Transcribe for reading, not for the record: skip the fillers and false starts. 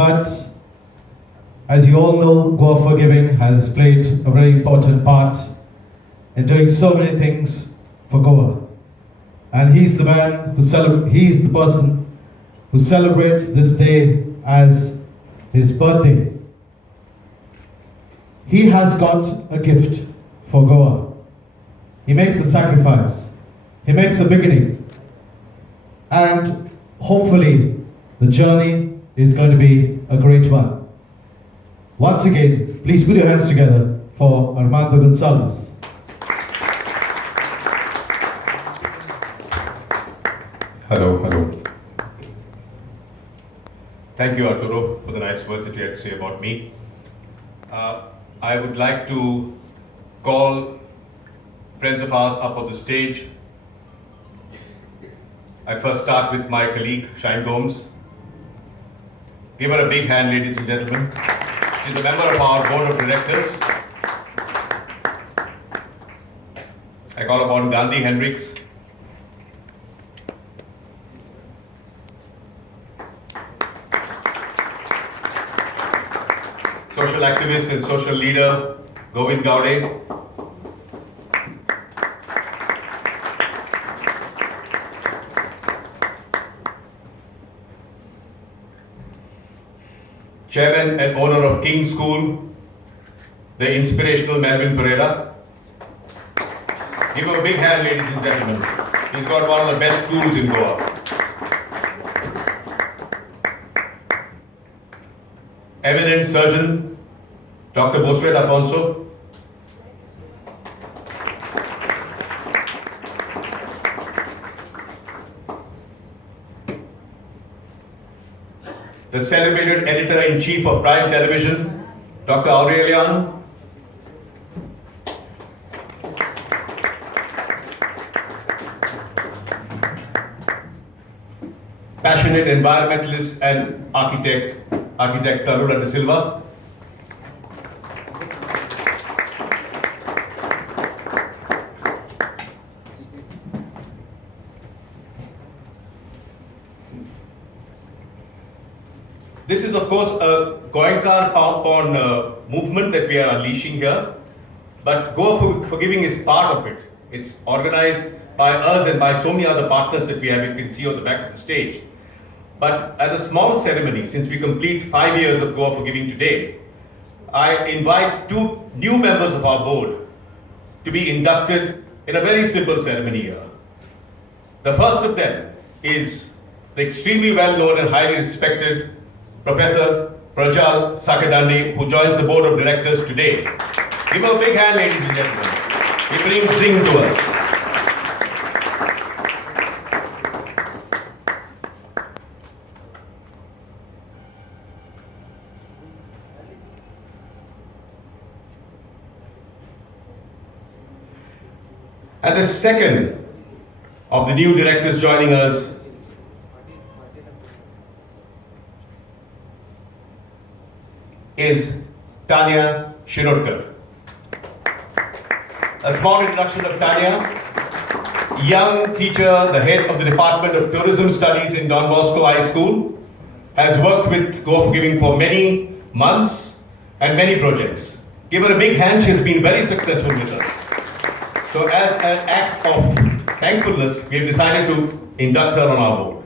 But as you all know, ForGiving has played a very important part in doing so many things for Goa. And he's the man who he's the person who celebrates this day as his birthday. He has got a gift for Goa. He makes a sacrifice. He makes a beginning. And hopefully the journey is going to be a great one. Once again, please put your hands together for Armando Gonzalez. Hello. Thank you, Arturo, for the nice words that you had to say about me. I would like to call friends of ours up on the stage. I'd first start with my colleague, Shine Gomes. Give her a big hand, ladies and gentlemen. She's a member of our board of directors. I call upon Gandhi Hendricks. Social activist and social leader, Goenkarponn. Chairman and owner of King's School, the inspirational Melvin Pereira. Give him a big hand, ladies and gentlemen. He's got one of the best schools in Goa. Eminent surgeon, Dr. Boswet Afonso. The celebrated editor-in-chief of Prime Television, Dr. Aurelian. Passionate environmentalist and architect Tarula de Silva. This is, of course, a Goenkarponn movement that we are unleashing here, but ForGiving is part of it. It's organized by us and by so many other partners that we have, you can see on the back of the stage. But as a small ceremony, since we complete 5 years of ForGiving today, I invite 2 new members of our board to be inducted in a very simple ceremony here. The first of them is the extremely well-known and highly respected Professor Prajal Sakadandi, who joins the board of directors today. Give him a big hand, ladies and gentlemen. He brings zing to us. And the second of the new directors joining us is Tanya Shirodkar. A small introduction of Tanya. Young teacher, the head of the Department of Tourism Studies in Don Bosco High School, has worked with ForGiving for many months and many projects. Give her a big hand, she's been very successful with us. So as an act of thankfulness, we have decided to induct her on our board.